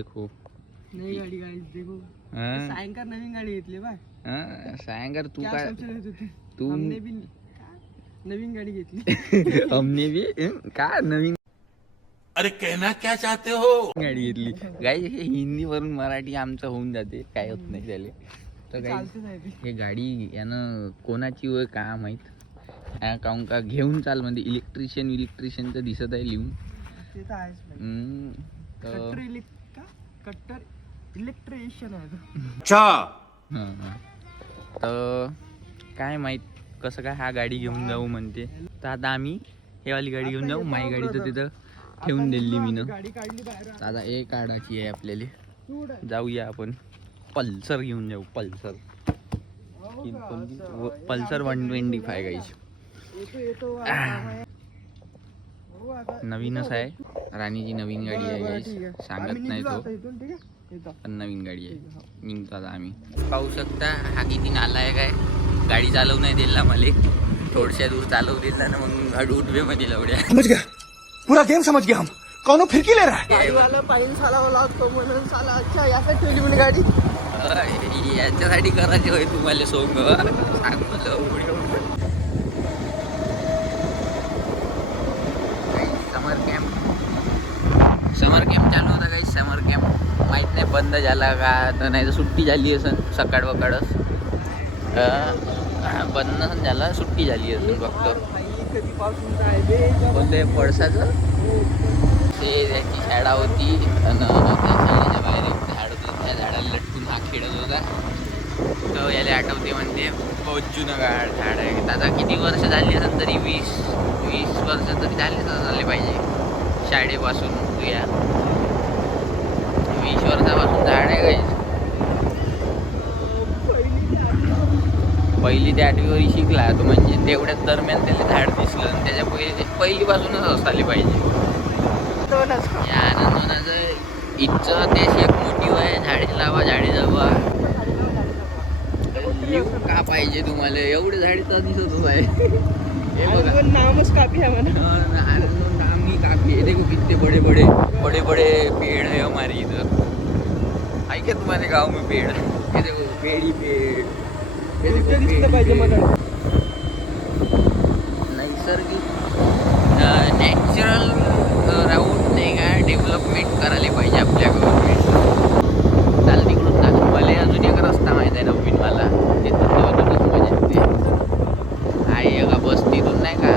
देखो नई गाडी गाईस देखो हाँ सायंकर नवीन गाडी घेतली बा हाँ सायंकर तू क्या काय सोचत होते तू हमने भी नवीन गाडी घेतली हमने भी का नवीन अरे कहना क्या चाहते हो गाडी घेतली गाई हे हिंदी वरून मराठी आमचं होऊन जाते काय होत नाही त्याले तर गाई चालतेच आहे ते. हे गाडी यानं कोणाची होय का माहीत काहून का घेऊन चाल म्हणजे इलेक्ट्रिशियनचं दिसत आहे लिहून ते तर आहेच भाई. तर कट्टर इलेक्ट्रिशियन आहे तो. अच्छा हां तर काय माहीत कसं काय हा गाडी घेऊन जाऊ म्हणते तर आता आम्ही हे वाली गाडी घेऊन जाऊ माई गाडी तर तिथं ठेवून दिली मीनं गाडी काढली बाहेर आता एक काढायची आहे आपल्याला तू उड. जाऊया आपण पल्सर घेऊन जाऊ पल्सर पल्सर 125 गाईची येतो हो आता नवीनच आहे राणीची नवीन गाडी आहे बरं, guys. ठीक आहे. सांगत आम्ही नाही निघलो तो आता इथून, ठीक आहे येतो. पण नवीन गाडी आहे निघतो आता आम्ही पाहू शकता हा किती नाला आहे काय गाडी चालवू नाही दिला मला थोडशा दूर चालवू दिला ना मग गाडी उठवे मध्ये लवड्या समझ गया पूरा गेम समझ गया हम कौन फिरकी ले रहा है गाडीवाला पाहिजे साला लागतो म्हणून साला अच्छा यासाठी ठेवली म्हणे गाडी याच्यासाठी करायचे होय तुम्हाला सोंग सांग मला समर कॅम्प चालू होता काही समर कॅम्प माहीत नाही बंद झाला का तर नाही तर सुट्टी झाली असेल सकाळ वकाळच बंद नसेल झाला सुट्टी झाली असेल फक्त कधीपासून आहे बे कोणते पळसाचं ते त्याची शाळा होती आणि त्या शाळेच्या बाहेर एक झाड होतं त्या झाडाला लटकून हा खेळत होता तर याला आठवते म्हणते बहुत जुनं झाड आहे आता किती वर्ष झाली असेल तरी 20 वर्ष तरी झाले पाहिजे शाळेपासून तुया 20 वर्षापासून झाड आहे काही पहिली ते 8वी वरी शिकला तो म्हणजे तेवढ्याच दरम्यान त्याला झाड दिसलं आणि त्याच्या पहिलीपासूनच असायला पाहिजे या आनंदवनाचं इथचं तेच एक मोटिव्ह आहे झाडे लावा झाडे जगवा लिहू का पाहिजे तुम्हाला एवढे झाडे तर दिसतच आहे हे बघा नामच काफी है म्हणा नाम ही काफी है देखो कितने बड़े बड़े पेड़ है हमारे इधर आई क्या तुम्हारे गांव में पेड़ ये देखो पेड़ ही पेड़ ये देखो दिसलं पाहिजे मला नैसर्गिक नॅचरल राऊट नाही का डेव्हलपमेंट करायला पाहिजे आपल्या गव्हर्नमेंट चाल तिकडून टाकून मला अजून एक रस्ता माहीत आहे नवीन मला तिथून म्हणजे ते आहे का बस तिथून नाही का